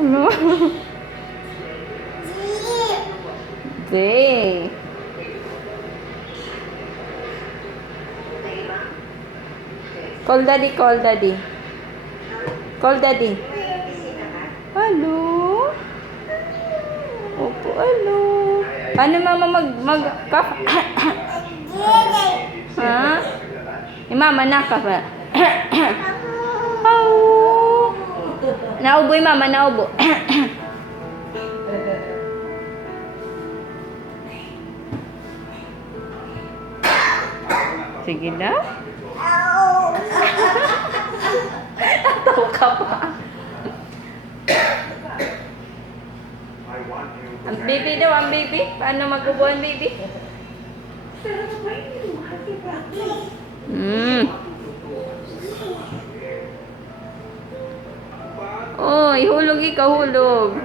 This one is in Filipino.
Ano? Day. Call daddy, call daddy. Call daddy. Hello? Opo, hello. Paano mama mag ha? Ni mama na ka ba? Oh. Naubo yung mama, naubo. Sige na. Tatawa ka pa. Ang baby daw, ang baby. Paano mag-ubo ang baby? Oh, ihulog ikaw, hulog.